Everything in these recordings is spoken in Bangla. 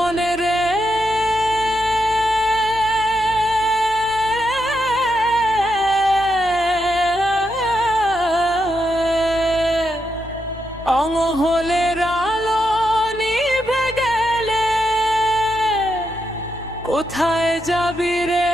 মনে রে অঙ্গলের আলো নিভে গেলে কোথায় যাবি রে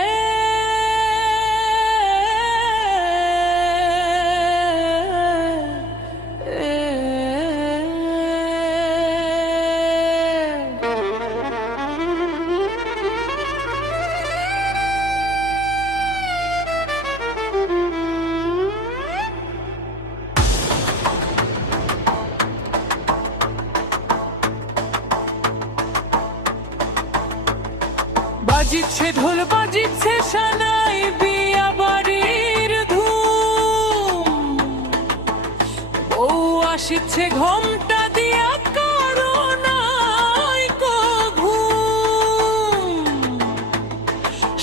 বাজিচ্ছে ঢোল বাজিচ্ছে সানাই বিয়া বাড়ির ধুম বউ আসিচ্ছে ঘোমটা দিয়া কারো নাই কো ঘুম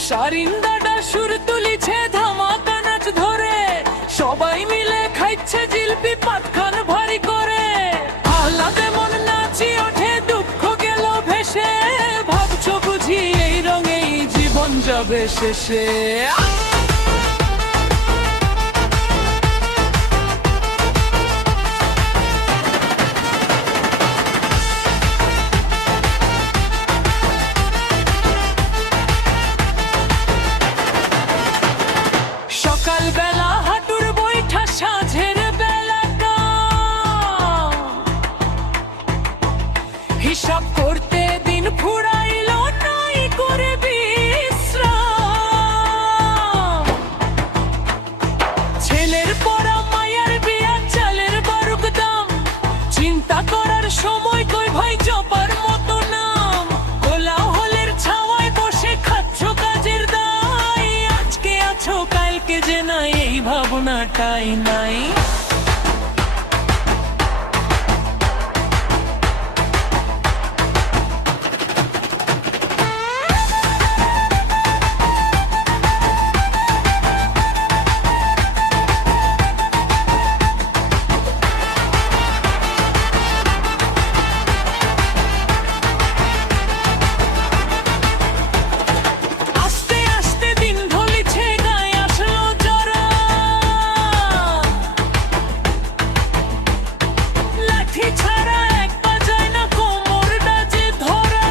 সারিন্দাটা সুর তুলিছে ধামাকা নাচ ধরে সবাই মিলে খাইছে জিলপি পাতখান ভারী করে আহ্লাদে মন নাচি ওঠে দুঃখ গেল ভেসে ভাবছো বুঝি এই রঙেই জীবন যাবে শেষে সকালবেলা হাঁটুর বৈঠা সাঁঝের বেলাটা হিসাব করতে দিন ফুরাইল নাই করে বিশ্রাম ছেলের পরা মায়ের বিয়া চালের বারুক দাম চিন্তা করার সময় কই ভাই জপার মতো নাম কোলাহলের ছাওয়ায় বসে খাচ্ছ কাজের দায় আজকে আছো কালকে যে নাই এই ভাবনাটাই নাই আস্তে আস্তে দিন ঢলিছে গায়ে আসলো জরা লাঠি ছাড়া এক পা যায় না কোমরটা যে ধরা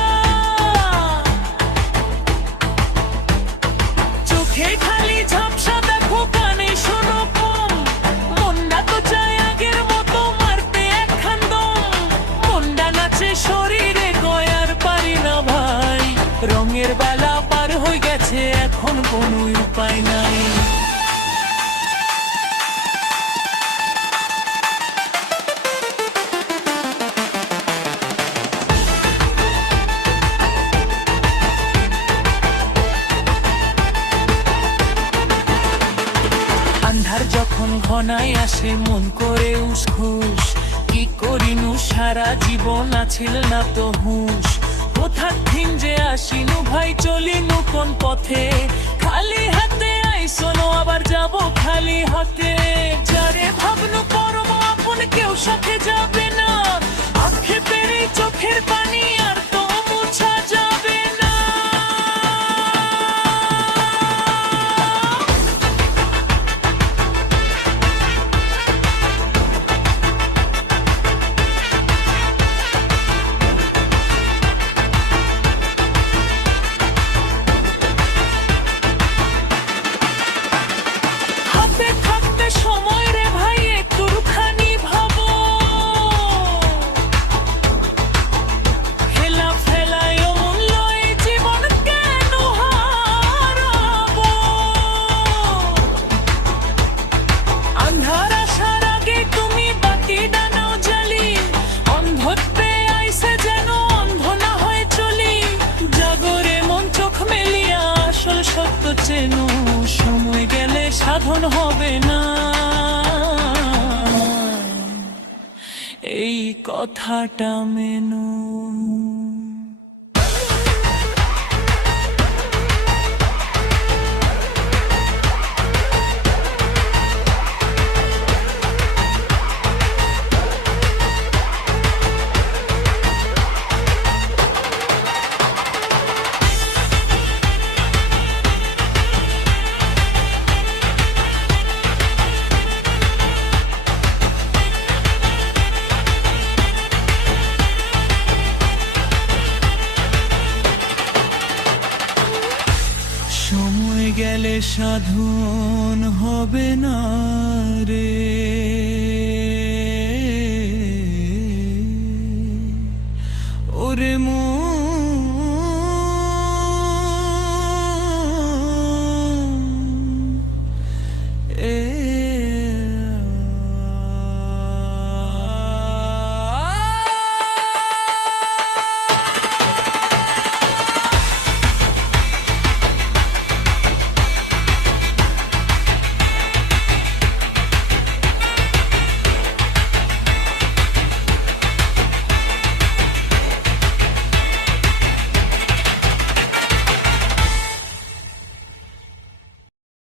চোখে খালি ঝাপসা দেখো কানে শোনো কম মনটা তো চায় আগের মতো মারতে একখান দম মনটা নাচে শরীরে গয়ার পারি না ভাই রঙের বেলা পার হয়ে গেছে এখন কোনো উপায় নাই আন্ধার যখন ঘনায় আসে মন করে উসখুস কি করিনু সারা জীবন আছিল না তো হুঁশ কোথার থিন যে আসিনু ভাই চলিনু কোন পথে খালি হাতে আইসনো আবার যাব খালি হাতে যারে ভাবনু পরম আপন কেউ সাথে যাবে না আঁখে পেরে চোখের পানি আর তো মুছা যাবে না হাতে থাকতে সময় রে ভাই একটুখানি ভাবো হেলা ফেলায় অমূল্য এই জীবন কেন হারাবো আন্ধার আসার আগে তুমি বাতি ডানাও জ্বালি অন্ধত্বে আইসে যেন অন্ধ না হয়ে চলি জাগরে মন চোখ মেলিয়া আসল সত্য চেনো সময় গেলে সাধন হবে না এই কথাটা মেনো গেলে সাধন হবে না রে। ওরে মন